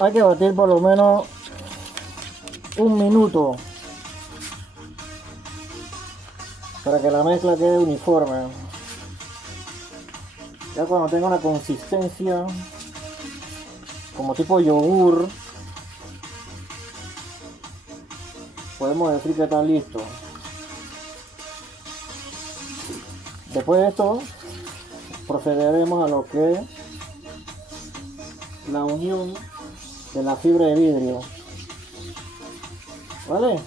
Hay que batir por lo menos 1 minuto para que la mezcla quede uniforme. Ya cuando tenga una consistencia como tipo yogur, podemos decir que está listo. Después de esto, procederemos a lo que es la unión de la fibra de vidrio, ¿vale?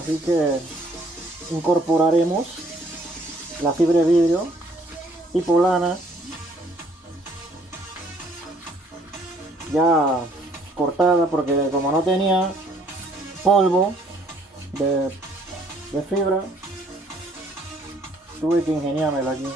Así que incorporaremos la fibra de vidrio tipo lana ya cortada, porque como no tenía polvo de fibra, tuve que ingeniármela aquí.